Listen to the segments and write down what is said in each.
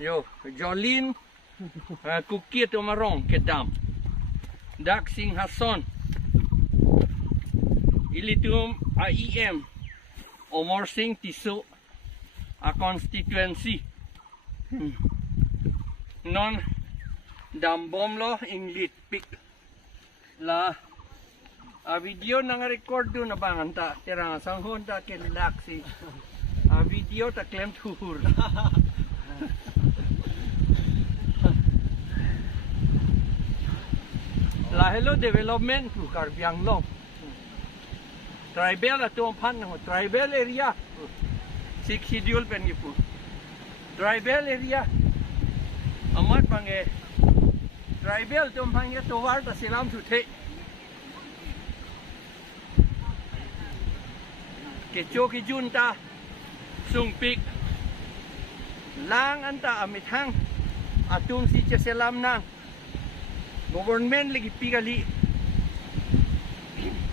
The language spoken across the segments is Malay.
Yo, Jolin, Kukit Omarong, Kedam, Dak Singh Hassan, Ilitum AEM, Omar Singh Tiso, a constituency. Non Dambomlo Inglit Pik. La a video nang record do na banganta tira sanghon ta ke relaxi. A video ta klem tuhur. La hello development to Karbiang Long. Tribal atom pan tribal area. Six schedule pengipu. Tribal area. Amat pange. Tribal tom pange towar ta silam suthe. Kechoki junta sungpik. Lang anta amithang atum si selam nang. Government lagi pigali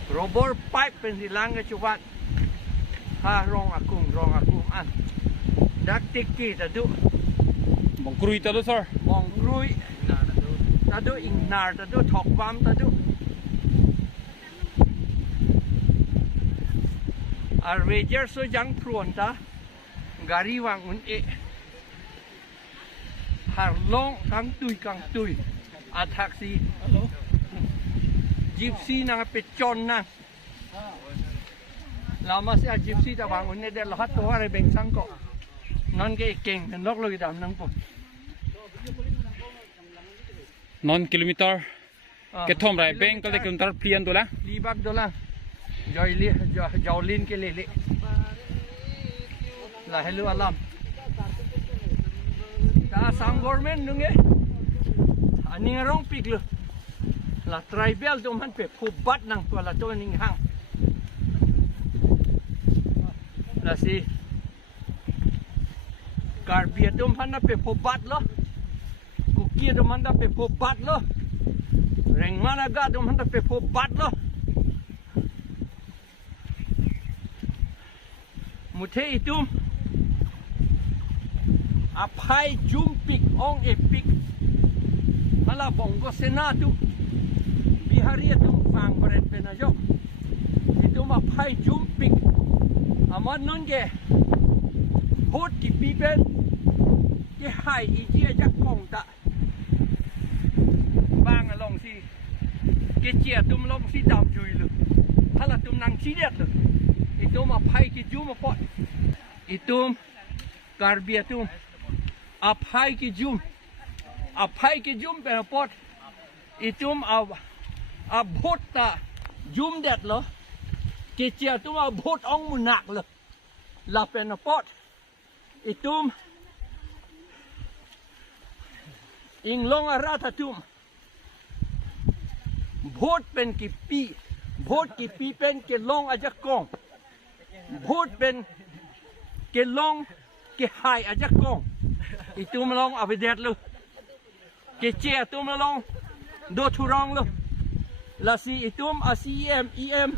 robor pipe pensilang ke cubat ha rong akung an dak tikki tadu mongkrui tadu sir mongkrui tadu ingnar tadu thokbam tadu ar ranger so jang pronta gari wang un e har long kang tui a taxi gypsy na pechon na lama si a gypsy ta bangun ne de lahat to are beng sang ko non ke keng nok lo dam nang po non kilometer ke thom rai beng kal de kilometer pian dola libak dola joyli jawlin ke lele la hello alam ta sang government nunge ani ngarong piglo la tribal dom han pe phubat nang to la to ning hang la si Karbia dom han na pe phubat lo Kukia dom han na pe phubat lo Rengmana ga dom han na pe phubat lo Muthe itum apai jumpik ong epik Hala bongo senatu bihari itu fang beret penajo itu mah pai jumping aman nonge hot ki pipen ke hai iji aja kong ta bang along si ke chia tum long si dam jui lu hala tum nang si det lu itu mah pai ki jum pot itu Karbia tum apai ki jum apai ki jum pe pot itum a bot ta jum det lo ke chia tum a bot ong munak lo la pe pot itum ing long ara ta tum bot pen ki pi pen ke long aja kong bot pen ke long ke hai aja kong itum long abedet lo ke chia tum long do thurong lo la si itum ACM EM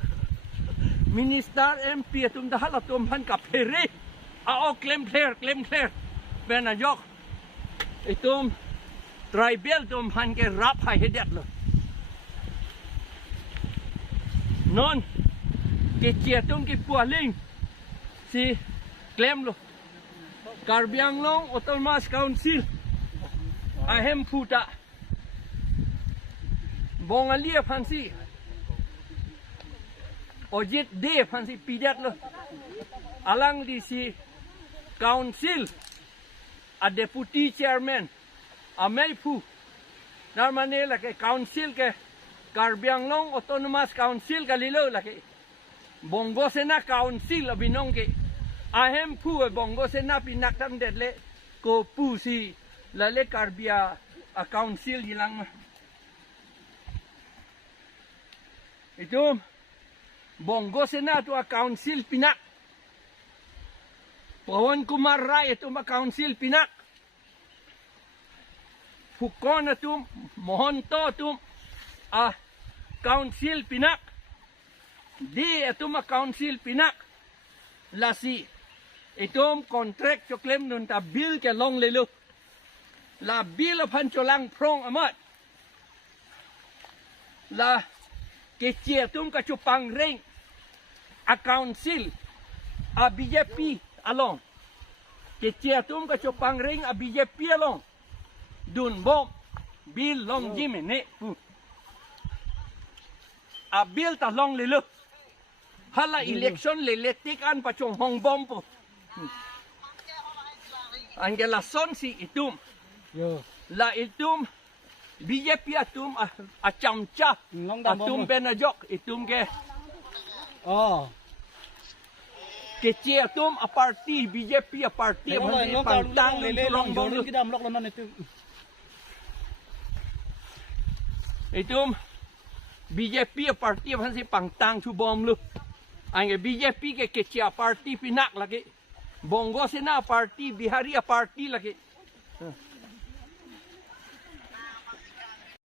minister MP tum dah la tum han ka phere a o claim clear ben a yok itum tribal tum han ke rap hai hedet lo non ke chia tum ki pualing si claim lo Karbiang Long Autonomous Council ahem puta bongalia fansi ojit de fansi pidat lo alang di si council a deputy chairman a meipu narmane la ke council ke Karbiang Long Autonomous Council kalilo la ke bongo sena council abinong ke ahem pu bongo sena pinak tam dedle ko pu si la le Karbia a council hilang itu bongo senato a council pinak Pawan Kumar Rai itu ma council pinak Fukon itu Mohonto itu a council pinak di itu ma council pinak lasi itu kontrak choklem nun ta bill ke long lelu la bil phan cholang prong amat la ke chia tum ka chupang ring a council a BJP along ke chia tum ka chupang ring a BJP along dun bom bil long jim ne a bil ta long le lu hala election le letik an pa chong hong bom po Angela son si itum la itum BJP atum a chamcha atum benajok itum ke ke chia atum a party BJP a party pantang long bom itum BJP a party phansi pangtang chu bom lu ang BJP ke chia party pinak lagi Bongo Sena party Bihari a party lagi